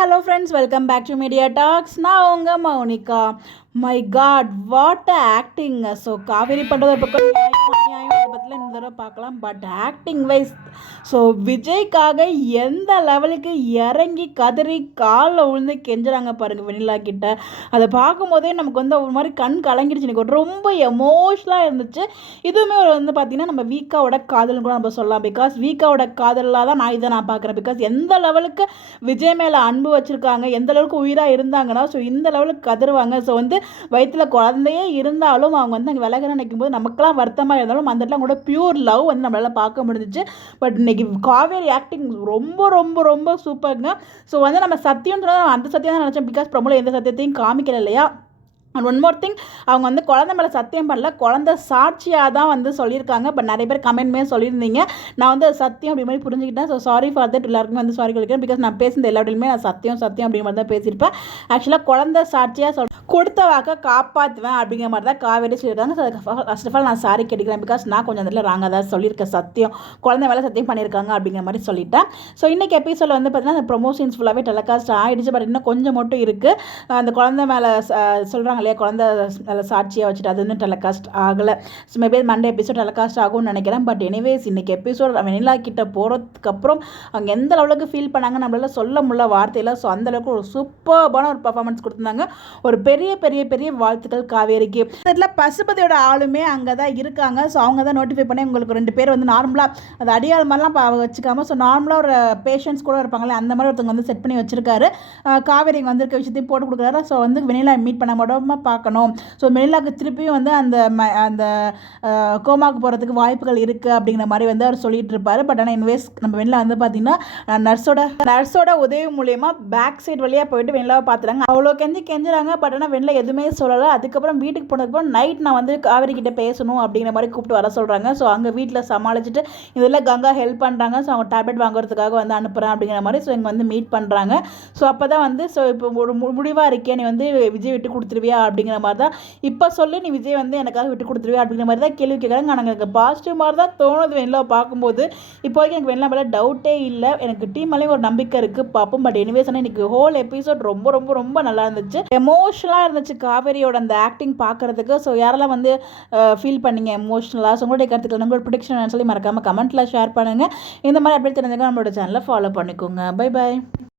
hello friends, welcome back to Media Talks. நான் உங்க Mounika. My god, what acting. So Kaveri பண்ணுறது ஒரு பக்கம் நியாயம் அதை பற்றிலாம் இந்த தடவை பார்க்கலாம். பட் ஆக்டிங் வைஸ் ஸோ விஜய்க்காக எந்த லெவலுக்கு இறங்கி கதறி காலில் விழுந்து கெஞ்சுறாங்க பாருங்கள் வெண்ணிலா கிட்ட. அதை பார்க்கும்போதே நமக்கு வந்து ஒரு மாதிரி கண் கலங்கிடுச்சு. எனக்கு ரொம்ப எமோஷ்னலாக இருந்துச்சு. இதுவுமே ஒரு வந்து பார்த்திங்கன்னா நம்ம வீக்காவோட காதல்னு கூட நம்ம சொல்லலாம். பிகாஸ் வீக்காவோட காதலாக தான் நான் பார்க்குறேன். பிகாஸ் எந்த லெவலுக்கு விஜய் மேலே அன்பு வச்சுருக்காங்க, எந்த அளவுக்கு உயிராக இருந்தாங்கன்னா ஸோ இந்த லெவலுக்கு கதறுவாங்க. ஸோ வந்து வயிற்றில் குழந்தையே இருந்தாலும் அவங்க வந்து அங்கே விலகிற நினைக்கும் போது நமக்குலாம் வருத்தமாக இருந்தாலும் அந்த இடத்துல கூட பியூர் லவ் வந்து நம்மளால் பார்க்க முடிஞ்சிச்சு. பட் இன்னைக்கு காவேரி ஆக்டிங் ரொம்ப ரொம்ப ரொம்ப சூப்பருங்க. ஸோ வந்து நம்ம சத்தியம் சொன்னால் அந்த சத்தியம் தான் நினச்சேன். பிகாஸ் பிரபல எந்த சத்தியத்தையும் காமிக்கல இல்லையா. அண்ட் ஒன் மோர் திங், அவங்க வந்து குழந்தை மேலே சத்தியம் பண்ணல, குழந்தை சாட்சியாக தான் வந்து சொல்லியிருக்காங்க. பட் நிறைய பேர் கமெண்ட்மே சொல்லியிருந்தீங்க. நான் வந்து சத்தியம் அப்படி மாதிரி புரிஞ்சுக்கிட்டேன். ஸோ சாரி ஃபார் தட், எல்லாருக்குமே வந்து சாரி கொடுக்குறேன். பிகாஸ் நான் பேசுகிற எல்லா இடத்துலையுமே நான் சத்தியம் அப்படி மாதிரி தான் பேசியிருப்பேன். ஆக்சுவலாக குழந்தை சாட்சியாக கொடுத்த வாக்க காப்பாற்றுவேன் அப்படிங்கிற மாதிரி தான் காவேரி சொல்லியிருக்காங்க. ஸோ அதுக்கு ஃபர்ஸ்ட் ஆஃப் ஆல் நான் சாரி கேட்டுக்கிறேன். பிகாஸ் நான் கொஞ்சம் அதில் ராங்காக தான் சொல்லியிருக்கேன். சத்தியம் குழந்தை மேலே சத்தியம் பண்ணியிருக்காங்க அப்படிங்கிற மாதிரி சொல்லிட்டேன். ஸோ இன்றைக்கி எபிசோட வந்து பார்த்தீங்கன்னா அந்த ப்ரொமோஷன்ஸ் ஃபுல்லாகவே டெலிகாஸ்ட் ஆகிடுச்சு. பட் இன்னும் கொஞ்சம் மட்டும் இருக்குது. அந்த குழந்தை மேலே சொல்கிறாங்க இல்லையா, குழந்தை சாட்சியாக வச்சுட்டு அது இன்னும் டெலிகாஸ்ட் ஆகலை. So maybe Monday episode telecast ஆகும்னு நினைக்கிறேன். பட் எனிவேஸ் இன்றைக்கி எபிசோட் வெண்ணிலா கிட்ட போகிறதுக்கப்புறம் அவங்க எந்த அளவுக்கு ஃபீல் பண்ணாங்க நம்மளால சொல்ல முடியல வார்த்தையில். ஸோ அந்தளவுக்கு ஒரு சூப்பர்பான ஒரு பர்ஃபார்மன்ஸ் கொடுத்துருந்தாங்க. ஒரு பெரிய பெரிய பெரிய வாழ்த்துக்கள் காவேரிக்கு. இதில் பசுபதியோட ஆளுமே அங்கே தான் இருக்காங்க. ஸோ அவங்க தான் நோட்டிஃபை பண்ணி உங்களுக்கு 2 பேர் வந்து நார்மலாக அது அடியாள் மாதிரிலாம் வச்சுக்காம ஸோ நார்மலாக ஒரு பேஷண்ட்ஸ் கூட இருப்பாங்களே அந்த மாதிரி ஒருத்தவங்க வந்து செட் பண்ணி வச்சிருக்காரு. காவேரி வந்திருக்க விஷயத்தையும் போட்டு கொடுக்குறாரு. ஸோ வந்து வெண்ணிலா மீட் பண்ண மட்டும் பார்க்கணும். ஸோ வெண்ணிலாவுக்கு திருப்பியும் வந்து அந்த கோமாவுக்கு போகிறதுக்கு வாய்ப்புகள் இருக்குது அப்படிங்கிற மாதிரி வந்து அவர் சொல்லிட்டு இருப்பார். பட் ஆனால் இன்வேஸ் நம்ம வெண்ணிலா வந்து பார்த்தீங்கன்னா நர்ஸோட உதவி மூலியமாக பேக் சைடு வழியாக போயிட்டு வெண்ணிலாவை பார்த்துறாங்க. அவ்வளோ கெஞ்சுறாங்க. பட் ஆனால் வெண்ணிலா எதுவுமே சொல்லலை. அதுக்கப்புறம் வீட்டுக்கு போனதுக்கப்புறம் நைட் நான் வந்து காவேரி கிட்ட பேசணும் அப்படிங்கிற மாதிரி கூப்பிட்டு வர சொல்கிறாங்க. ஸோ அங்கே வீட்டில் சமாளிச்சுட்டு இதெல்லாம் கங்கா ஹெல்ப் பண்ணுறாங்க. ஸோ அவங்க டேப்லெட் வாங்குறதுக்காக வந்து அனுப்புகிறேன் அப்படிங்கிற மாதிரி ஸோ இங்கே வந்து மீட் பண்ணுறாங்க. ஸோ அப்போ தான் வந்து ஸோ இப்போ ஒரு முடிவாக இருக்கே, நீ வந்து விஜய் விட்டு கொடுத்துருவியா அப்படிங்கிற மாதிரி தான் இப்போ சொல்லி நீ விஜய் வந்து எனக்காக விட்டு கொடுத்துருவியா அப்படிங்கிற மாதிரி தான் கேள்வி கேட்குறாங்க. ஆனால் எனக்கு பாசிட்டிவ் மாதிரி தான் தோணுது வெண்ணிலா பார்க்கும்போது. இப்போதைக்கு எனக்கு வெண்ணிலா மேலே டவுட்டே இல்லை. எனக்கு டீம் மேலேயும் ஒரு நம்பிக்கை இருக்குது, பார்ப்போம். பட் எனிவேஸ் ஆனால் இன்னைக்கு ஹோல் எபிசோட் ரொம்ப ரொம்ப ரொம்ப நல்லா இருந்துச்சு. எமோஷனலாக இருந்துச்சு காவேரியோட அந்த ஆக்டிங் பார்க்குறதுக்கு. ஸோ யாரெல்லாம் வந்து ஃபீல் பண்ணீங்க எமோஷனலாக, ஸோ உங்களுடைய கருத்துக்கள் உங்களோட ப்ரொடிக்ஷன் சொல்லி மறக்காமல் கமெண்ட்டில் ஷேர் பண்ணுங்கள். இந்த மாதிரி அப்படி தெரிஞ்சுக்க நம்மளோட சேனலை ஃபாலோ பண்ணிக்கோங்க. Bye bye.